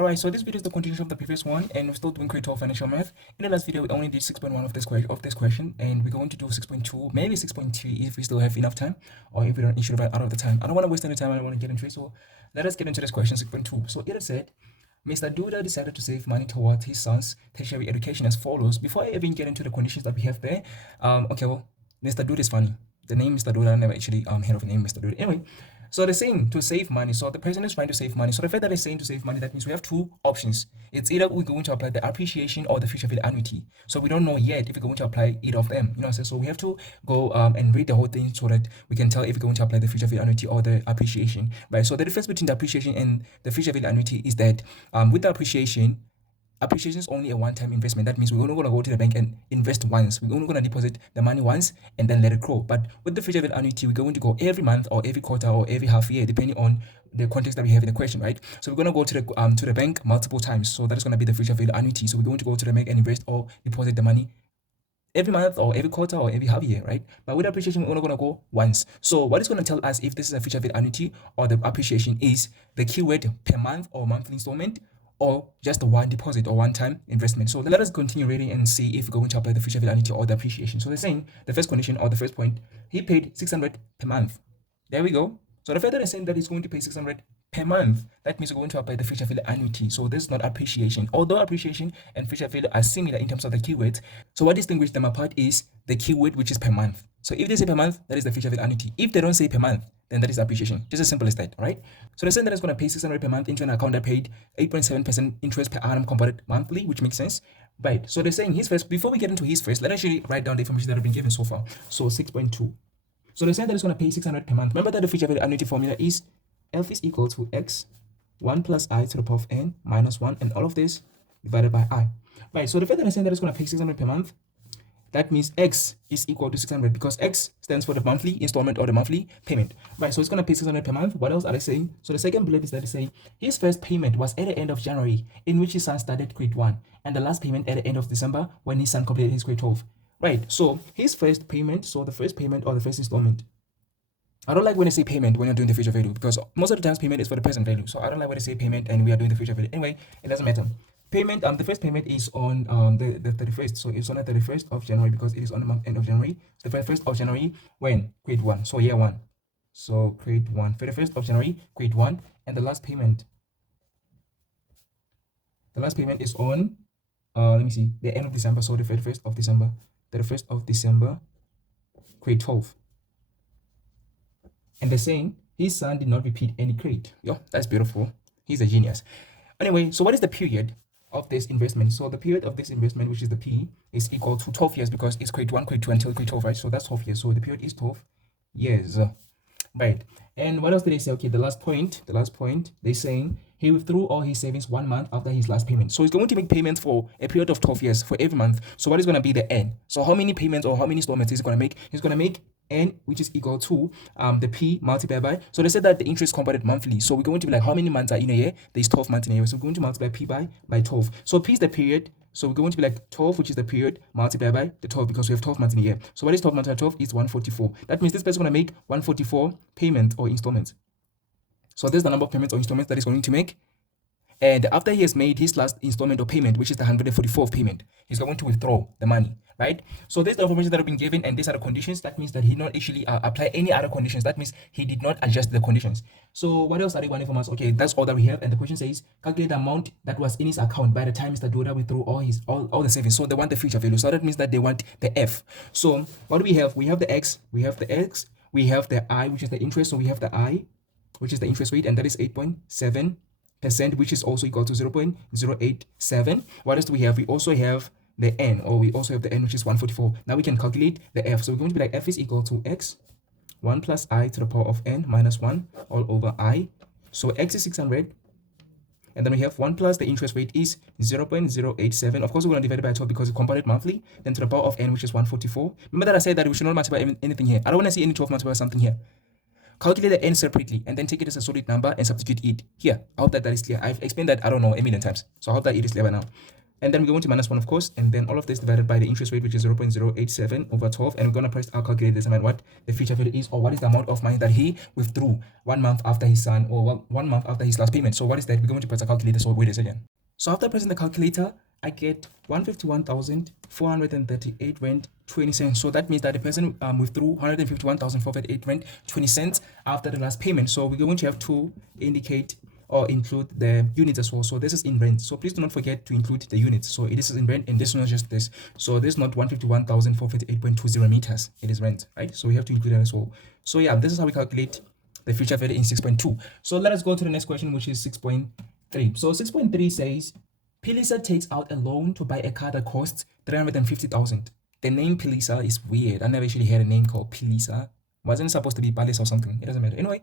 Alright, so this video is the continuation of the previous one, and we're still doing grade 12 financial math. In the last video, we only did 6.1 of this question, and we're going to do 6.2, maybe 6.3 if we still have enough time, or if we don't issue right out of the time. I don't want to waste any time, I don't want to get into it, so let us get into this question, 6.2. So it said, Mr. Duda decided to save money towards his son's tertiary education as follows. Before I even get into the conditions that we have there, okay, well, Mr. Duda is funny. The name Mr. Duda, I never actually heard of the name Mr. Duda. Anyway, so they're saying to save money. So the person is trying to save money. So the fact that they're saying to save money, that means we have two options. It's either we're going to apply the appreciation or the future value annuity. So we don't know yet if we're going to apply either of them. You know, so we have to go and read the whole thing so that we can tell if we're going to apply the future value annuity or the appreciation. Right. So the difference between the appreciation and the future value annuity is that with the appreciation is only a one-time investment. That means we're only going to go to the bank and invest once. We're only going to deposit the money once and then let it grow. But with the future value annuity, we're going to go every month or every quarter or every half year, depending on the context that we have in the question, right? So we're going to go to the bank multiple times. So that is going to be the future value annuity. So we're going to go to the bank and invest or deposit the money every month or every quarter or every half year, right? But with appreciation, we're only going to go once. So what is going to tell us if this is a future value annuity or the appreciation is the keyword per month or monthly installment, or just a one deposit or one-time investment. So let us continue reading and see if we're going to apply the future value annuity or the appreciation. So they're saying the first condition or the first point, he paid 600 per month. There we go. So the fact that they're saying that he's going to pay 600 per month, that means we're going to apply the future value annuity. So this is not appreciation. Although appreciation and future value are similar in terms of the keywords, so what distinguishes them apart is the keyword, which is per month. So if they say per month, that is the future value annuity. If they don't say per month, then that is appreciation. Just as simple as that, right? So the saying that is going to pay 600 per month into an account that paid 8.7% interest per annum compounded monthly, which makes sense, right? So they're saying his first, before we get into his first, let's actually write down the information that have been given so far. So 6.2. So they're saying that it's going to pay 600 per month. Remember that the future value annuity formula is F is equal to X 1 plus I to the power of N minus 1, and all of this divided by I. Right, so the fact that I'm saying that it's going to pay 600 per month, that means X is equal to 600 because X stands for the monthly installment or the monthly payment. Right, so it's going to pay 600 per month. What else are they saying? So the second bullet is that they say his first payment was at the end of January, in which his son started grade 1, and the last payment at the end of December when his son completed his grade 12. Right, so his first payment, so the first payment or the first installment. I don't like when they say payment when you're doing the future value, because most of the times payment is for the present value. So I don't like when they say payment and we are doing the future value. Anyway, it doesn't matter. Payment, the first payment is on the 31st. So it's on the 31st of January because it is on the month end of January. So the 1st of January, when? Grade 1. So year 1. So grade 1. 31st of January, grade 1. And the last payment. The last payment is on, let me see, the end of December. So the 31st of December. 31st of December, grade 12. And they're saying his son did not repeat any grade. Yo, that's beautiful. He's a genius. Anyway, so what is the period of this investment? So the period of this investment, which is the P, is equal to 12 years because it's grade 1, grade 2 until grade 12, right? So that's 12 years. So the period is 12 years. Right. And what else did they say? Okay, the last point, they're saying he withdrew all his savings 1 month after his last payment. So he's going to make payments for a period of 12 years for every month. So what is going to be the N? So how many payments or how many installments is he going to make? He's going to make N, which is equal to the P multiplied by, so they said that the interest compounded monthly. So we're going to be like, how many months are in a year? There's 12 months in a year. So we're going to multiply P by 12. So P is the period. So we're going to be like 12, which is the period, multiplied by the 12 because we have 12 months in a year. So what is 12 multiplied by 12 is 144. That means this person is going to make 144 payments or installments. So there's the number of payments or installments that he's going to make. And after he has made his last installment or payment, which is the 144th payment, he's going to withdraw the money, right? So this is the information that have been given, and these are the conditions. That means that he did not actually apply any other conditions. That means he did not adjust the conditions. So what else are they wanting from us? Okay, that's all that we have. And the question says, calculate the amount that was in his account by the time Mr. Doda withdrew all the savings. So they want the future value. So that means that they want the F. So what do we have? We have the X, we have the X, we have the I, which is the interest. So we have the I, which is the interest rate, and that is 8.7%, which is also equal to 0.087. What else do we have? We also have the N, or we also have the N, which is 144. Now we can calculate the F. So we're going to be like F is equal to X 1 plus I to the power of N minus 1 all over I. So X is 600. And then we have 1 plus the interest rate is 0.087. Of course, we're going to divide it by 12 because it's compounded monthly. Then to the power of N, which is 144. Remember that I said that we should not multiply anything here. I don't want to see any 12 multiply something here. Calculate the N separately and then take it as a solid number and substitute it here. I hope that is clear. I've explained that, I don't know, a million times. So I hope that it is clear by now. And then we're going to minus 1, of course, and then all of this divided by the interest rate, which is 0.087 over 12. And we're going to press our calculator to determine what the future value is, or what is the amount of money that he withdrew 1 month after his son, or 1 month after his last payment. So what is that? We're going to press our calculator. So wait a second. So after pressing the calculator, I get 151,438 rand 20 cents. So that means that the person withdrew 151,438 rand 20 cents after the last payment. So we're going to have to indicate or include the units as well. So this is in rent. So please do not forget to include the units. So this is in rent, and this is not just this. So this is not 151,458.20 meters. It is rent, right? So we have to include that as well. So yeah, this is how we calculate the future value in 6.2. So let us go to the next question, which is 6.3. So 6.3 says, Pilisa takes out a loan to buy a car that costs 350,000. The name Pilisa is weird. I never actually heard a name called Pilisa. Wasn't it supposed to be Palace or something? It doesn't matter. Anyway,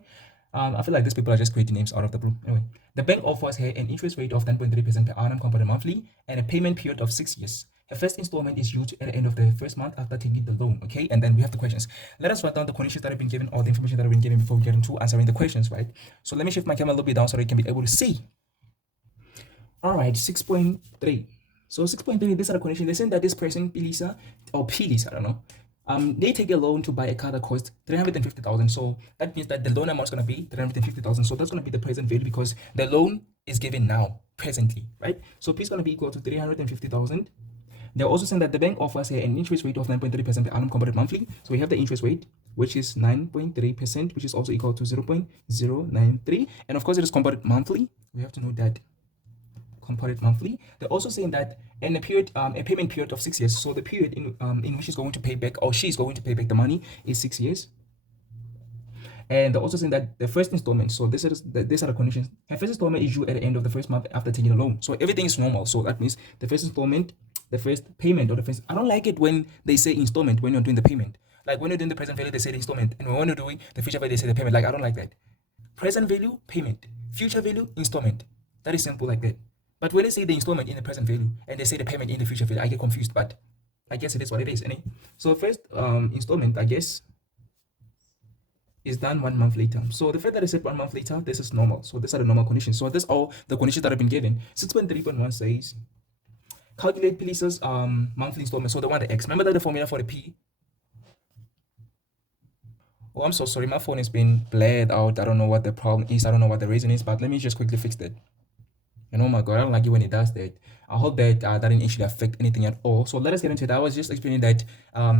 I feel like these people are just creating names out of the blue. Anyway, the bank offers her an interest rate of 10.3% per annum compounded monthly and a payment period of 6 years. Her first installment is due at the end of the first month after taking the loan. Okay, and then we have the questions. Let us write down the conditions that have been given or the information that have been given before we get into answering the questions, right? So let me shift my camera a little bit down so that you can be able to see. All right, 6.3. So 6.3, these are the conditions. They're saying that this person, Pilisa, or Pilis, I don't know, they take a loan to buy a car that costs 350,000. So that means that the loan amount is going to be 350,000. So that's going to be the present value because the loan is given now, presently, right? So P is going to be equal to 350,000. They're also saying that the bank offers here an interest rate of 9.3% per annum compounded monthly. So we have the interest rate, which is 9.3%, which is also equal to 0.093. And of course, it is compounded monthly. We have to know that. Compounded monthly. They're also saying that in a period, a payment period of 6 years. So the period in which she's going to pay back, or she's going to pay back the money, is 6 years. And they're also saying that the first installment. So these are the conditions. Her first installment is due at the end of the first month after taking a loan. So everything is normal. So that means the first installment, the first payment, or the first. I don't like it when they say installment when you're doing the payment. Like when you're doing the present value, they say the installment, and when you're doing the future value, they say the payment. Like I don't like that. Present value, payment. Future value, installment. That is simple like that. But when they say the installment in the present value and they say the payment in the future value, I get confused. But I guess it is what it is. So first installment, I guess, is done 1 month later. So the fact that I said 1 month later, this is normal. So these are the normal conditions. So this are all the conditions that have been given. 6.3.1 says, calculate Pilisa's monthly installment. So the one, the X. Remember that the formula for the P? Oh, I'm so sorry. My phone has been blared out. I don't know what the problem is. I don't know what the reason is, but let me just quickly fix that. And oh my god, I don't like it when it does that. I hope that that didn't actually affect anything at all. So let us get into it. I was just explaining that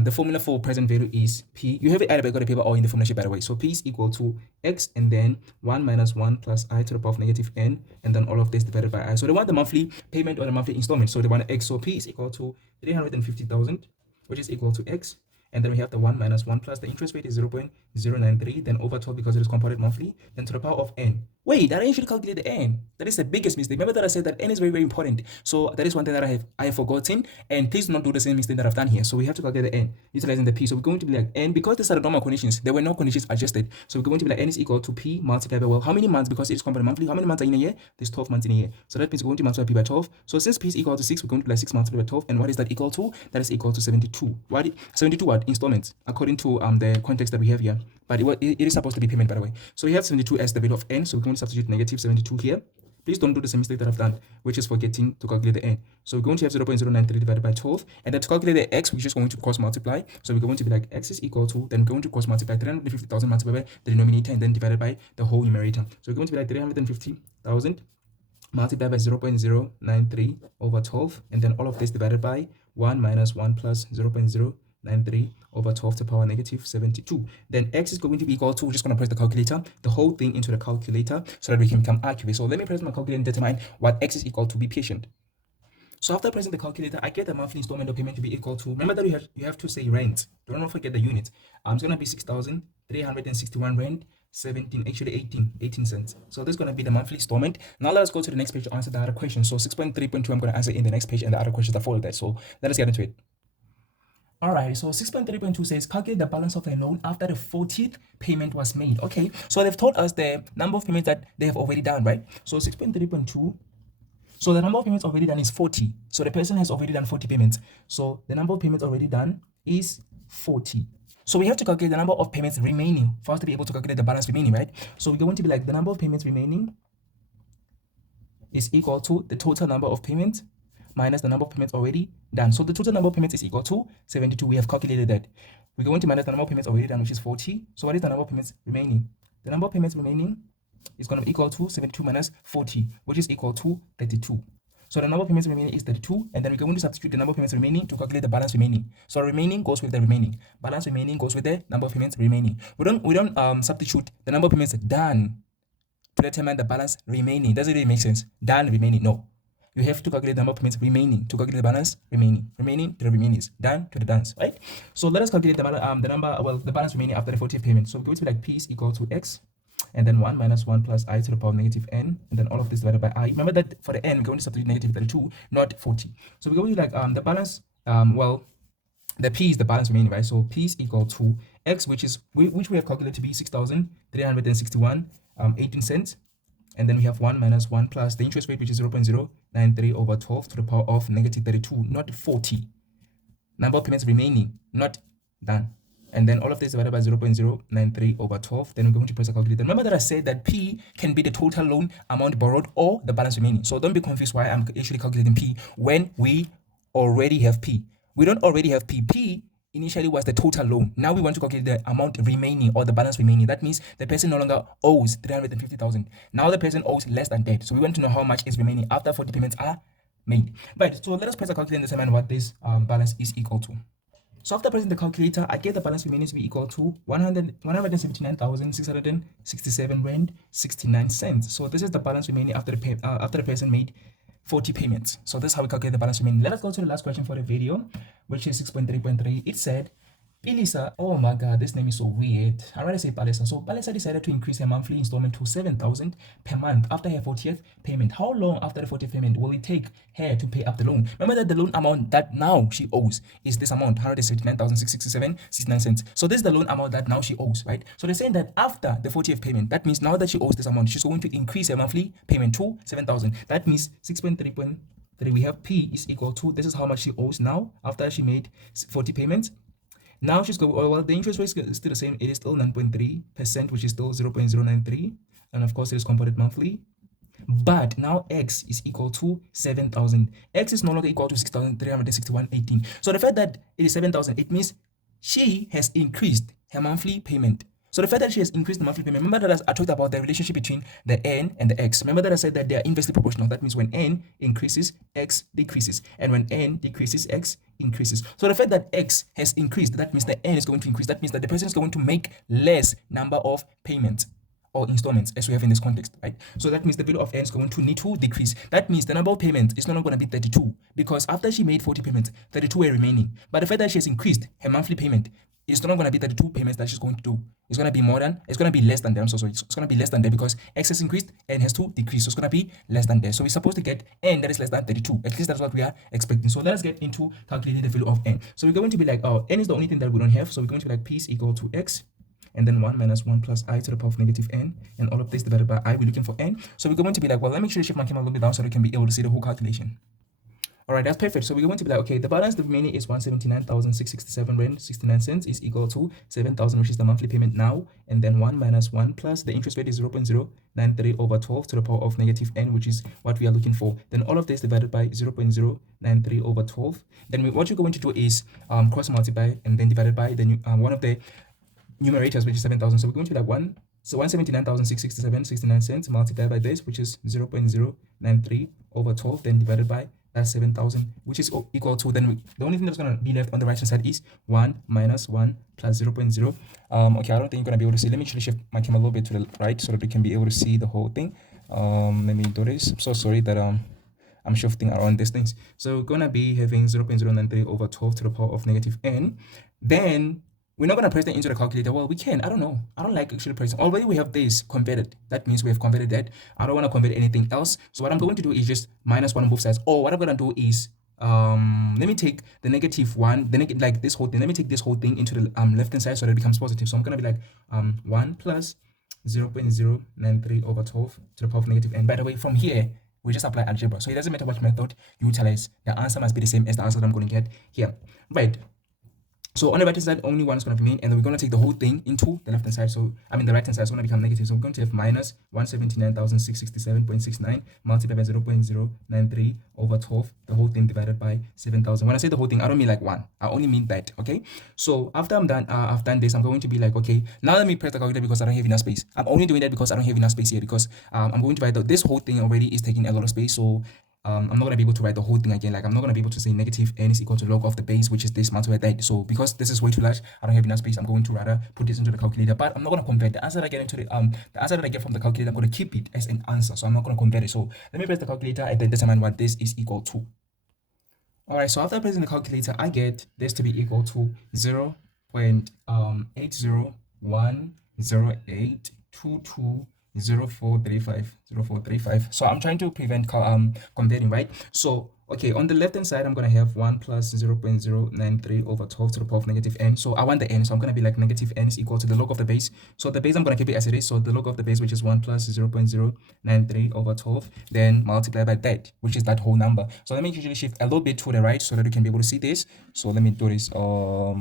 the formula for present value is P. You have it either back on the paper or in the formula sheet, by the way. So P is equal to X and then 1 minus 1 plus I to the power of negative N, and then all of this divided by I. So they want the monthly payment or the monthly installment. So they want X. So P is equal to 350,000, which is equal to X. And then we have the 1 minus 1 plus the interest rate is 0.093, then over 12 because it is compounded monthly, then to the power of n. Wait, I didn't actually calculate the n. That is the biggest mistake. Remember that I said that n is very, very important. So that is one thing that I have forgotten. And please do not do the same mistake that I've done here. So we have to calculate the n utilizing the p. So we're going to be like n, because these are the normal conditions. There were no conditions adjusted. So we're going to be like n is equal to p multiplied by, well, how many months? Because it is compounded monthly. How many months are in a year? There's 12 months in a year. So that means we're going to multiply p by 12. So since p is equal to 6, we're going to be like 6 multiplied by 12. And what is that equal to? That is equal to 72. 72 what? Installments, according to the context that we have here. But it is supposed to be payment, by the way. So we have 72 as the value of n. So we're going to substitute negative 72 here. Please don't do the same mistake that I've done, which is forgetting to calculate the n. So we're going to have 0.093 divided by 12. And then to calculate the x, we're just going to cross multiply. So we're going to be like x is equal to, then we're going to cross multiply 350,000 multiplied by the denominator and then divided by the whole numerator. So we're going to be like 350,000 multiplied by 0.093 over 12. And then all of this divided by 1 minus 1 plus 0.093 over 12 to the power negative 72. Then x is going to be equal to, we're just going to press the calculator, the whole thing into the calculator so that we can become accurate. So let me press my calculator and determine what x is equal to. Be patient. So after pressing the calculator, I get the monthly installment of payment to be equal to, remember that you have to say rent. Do not forget the unit. It's going to be 6,361 rand 18 cents. So this is going to be the monthly installment. Now let us go to the next page to answer the other question. So 6.3.2 I'm going to answer in the next page, and the other questions that follow that. So let us get into it. Alright, so 6.3.2 says calculate the balance of a loan after the 40th payment was made. Okay, so they've told us the number of payments that they have already done, right? So 6.3.2, so the number of payments already done is 40. So the person has already done 40 payments. So the number of payments already done is 40. So we have to calculate the number of payments remaining for us to be able to calculate the balance remaining, right? So we're going to be like the number of payments remaining is equal to the total number of payments minus the number of payments already done. So the total number of payments is equal to 72. We have calculated that. We're going to minus the number of payments already done, which is 40. So what is the number of payments remaining? The number of payments remaining is going to be equal to 72 minus 40, which is equal to 32. So the number of payments remaining is 32, and then we're going to substitute the number of payments remaining to calculate the balance remaining. So remaining goes with the remaining. Balance remaining goes with the number of payments remaining. We don't substitute the number of payments done to determine the balance remaining. Does it really make sense? Done remaining? No. You have to calculate the number of payments remaining to calculate the balance remaining. Remaining to the remainings. Done to the done, right? So let us calculate the balance remaining after the 40th payment. So we're going to be like P is equal to X, and then 1 minus 1 plus I to the power of negative n, and then all of this divided by I. Remember that for the n, we're going to substitute negative 32, not 40. So we're going to like the balance, the P is the balance remaining, right? So P is equal to X, which we have calculated to be 6,361 18 cents. And then we have 1 minus 1 plus the interest rate, which is 0.093 over 12 to the power of negative 32, not 40. Number of payments remaining, not done. And then all of this divided by 0.093 over 12. Then we're going to press a calculator. Remember that I said that P can be the total loan amount borrowed or the balance remaining. So don't be confused why I'm actually calculating P when we already have P. We don't already have P. P initially was the total loan. Now we want to calculate the amount remaining or the balance remaining. That means the person no longer owes 350,000. Now the person owes less than that. So we want to know how much is remaining after 40 payments are made. Right. So let us press a calculator and determine what this balance is equal to. So after pressing the calculator, I get the balance remaining to be equal to 179,667 rand 69 cents. So this is the balance remaining after the person made 40 payments. So this is how we calculate the balance remaining. Let us go to the last question for the video, which is 6.3.3. It said, Pilisa, oh my god, this name is so weird. I'd rather say Palisa. So Palisa decided to increase her monthly installment to 7,000 per month after her 40th payment. How long after the 40th payment will it take her to pay up the loan? Remember that the loan amount that now she owes is this amount, 179,667.69 cents. So this is the loan amount that now she owes, right? So they're saying that after the 40th payment, that means now that she owes this amount, she's going to increase her monthly payment to 7,000. That means 6.3.3 we have P is equal to, this is how much she owes now after she made 40 payments. Now she's going, well, the interest rate is still the same. It is still 9.3%, which is still 0.093. And of course, it is compounded monthly. But now X is equal to 7,000. X is no longer equal to 6,361.18. So the fact that it is 7,000, it means she has increased her monthly payment. So the fact that she has increased the monthly payment, remember that I talked about the relationship between the N and the X. Remember that I said that they are inversely proportional. That means when N increases, X decreases. And when N decreases, X increases. So the fact that X has increased, that means the N is going to increase. That means that the person is going to make less number of payments or installments as we have in this context, right? So that means the value of N is going to need to decrease. That means the number of payments is not going to be 32 because after she made 40 payments, 32 were remaining. But the fact that she has increased her monthly payment, it's not going to be 32 payments that she's going to do. It's going to be more than, it's going to be less than that. I'm so sorry. It's going to be less than that because X has increased and has to decrease. So it's going to be less than that. So we're supposed to get N that is less than 32. At least that's what we are expecting. So let us get into calculating the value of N. So we're going to be like, oh, N is the only thing that we don't have. So we're going to be like P is equal to X. And then 1 minus 1 plus I to the power of negative n. And all of this divided by I. We're looking for N. So we're going to be like, well, let me actually shift my camera a little bit down so we can be able to see the whole calculation. All right, that's perfect. So we're going to be like, okay, the balance the remaining is 179,667 rand 69 cents is equal to 7,000, which is the monthly payment now, and then 1 minus 1 plus the interest rate is 0.093 over 12 to the power of negative n, which is what we are looking for. Then all of this divided by 0.093 over 12. Then what you're going to do is cross multiply and then divided by the one of the numerators, which is 7,000. So we're going to be like 179,667.69 cents multiplied by this, which is 0.093 over 12, then divided by that's 7,000, which is equal to, then the only thing that's going to be left on the right hand side is 1 minus 1 plus 0.0. Okay, I don't think you're going to be able to see. Let me actually shift my camera a little bit to the right so that we can be able to see the whole thing. Let me do this. I'm so sorry that I'm shifting around these things. So we're going to be having 0.093 over 12 to the power of negative n. Then we're not going to press that into the calculator. Well, we can. I don't know. I don't like actually pressing. Already we have this converted. That means we have converted that. I don't want to convert anything else. So what I'm going to do is just minus 1 on both sides. Or what I'm going to do is, let me take the negative 1, like this whole thing. Let me take this whole thing into the left-hand side so that it becomes positive. So I'm going to be like 1 plus 0.093 over 12 to the power of negative n. By the way, from here, we just apply algebra. So it doesn't matter what method you utilize. The answer must be the same as the answer that I'm going to get here. Right. So on the right hand side, only one is going to remain, and then we're going to take the whole thing into the left hand side. So I mean the right hand side is going to become negative. So we're going to have minus 179,667.69 multiplied by 0.093 over 12. The whole thing divided by 7,000. When I say the whole thing, I don't mean like one. I only mean that. Okay. So after I'm done, I've done this. I'm going to be like, okay, now let me press the calculator because I don't have enough space. I'm only doing that because I don't have enough space here because I'm going to write this whole thing already is taking a lot of space. So I'm not going to be able to write the whole thing again. Like I'm not going to be able to say negative n is equal to log of the base, which is this multiplied by that. So because this is way too large, I don't have enough space. I'm going to rather put this into the calculator, but I'm not going to convert the answer that I get into the answer that I get from the calculator. I'm going to keep it as an answer. So I'm not going to convert it. So let me press the calculator and then determine what this is equal to. All right. So after pressing the calculator, I get this to be equal to 0.8010822 0435. So I'm trying to prevent converting, right? So okay, on the left hand side I'm gonna have 1 plus 0.093 over 12 to the power of negative n. So I want the n, so I'm gonna be like negative n is equal to the log of the base. So the base I'm gonna keep it as it is. So the log of the base, which is 1 plus 0.093 over 12, then multiply by that, which is that whole number. So let me usually shift a little bit to the right so that you can be able to see this. So let me do this. All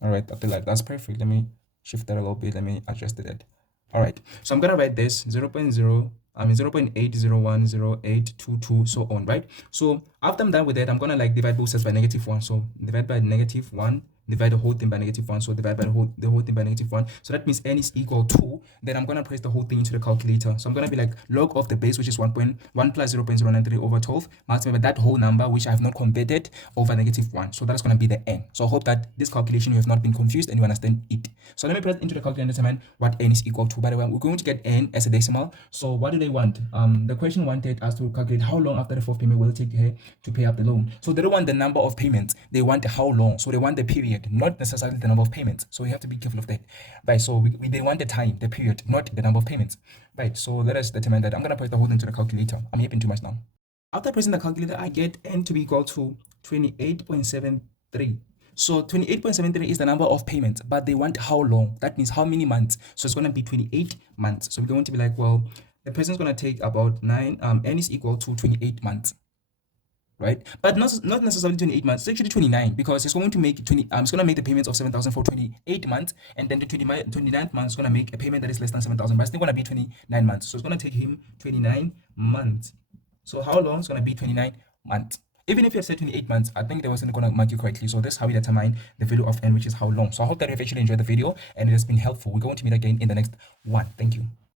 right, I feel like that's perfect. Let me shift that a little bit. Let me adjust it. All right, so I'm gonna write this 0.8010822 so on, right? So after I'm done with that, I'm gonna like divide both sides by -1. So divide by -1, divide the whole thing by -1. So divide by the whole thing by -1. So that means n is equal to. Then I'm gonna press the whole thing into the calculator. So I'm gonna be like log of the base, which is 1.1 plus 0.093 over 12, multiplied by that whole number, which I have not converted, over -1. So that's gonna be the n. So I hope that this calculation you have not been confused and you understand it. So let me press into the calculator and determine what n is equal to. By the way, we're going to get n as a decimal. So what do they want? The question wanted us to calculate how long after the fourth payment will it take her to pay up the loan. So they don't want the number of payments. They want how long. So they want the period, not necessarily the number of payments. So we have to be careful of that. Right. So they want the time, the period, not the number of payments. Right. So let us determine that. I'm going to press the whole thing to the calculator. I'm yapping too much now. After pressing the calculator, I get n to be equal to 28.73. So 28.73 is the number of payments, but they want how long. That means how many months. So it's going to be 28 months. So we're going to be like, well, the person's going to take about n is equal to 28 months. Right, but not necessarily 28 months. It's actually 29 because it's going to make it's going to make the payments of 7,000 for 28 months, and then the 29th month is going to make a payment that is less than 7,000, but it's still going to be 29 months. So it's going to take him 29 months. So how long is going to be 29 months? Even if you have said 28 months, I think they wasn't going to mark you correctly. So that's how we determine the value of n, which is how long. So I hope that you have actually enjoyed the video and it has been helpful. We're going to meet again in the next one. Thank you.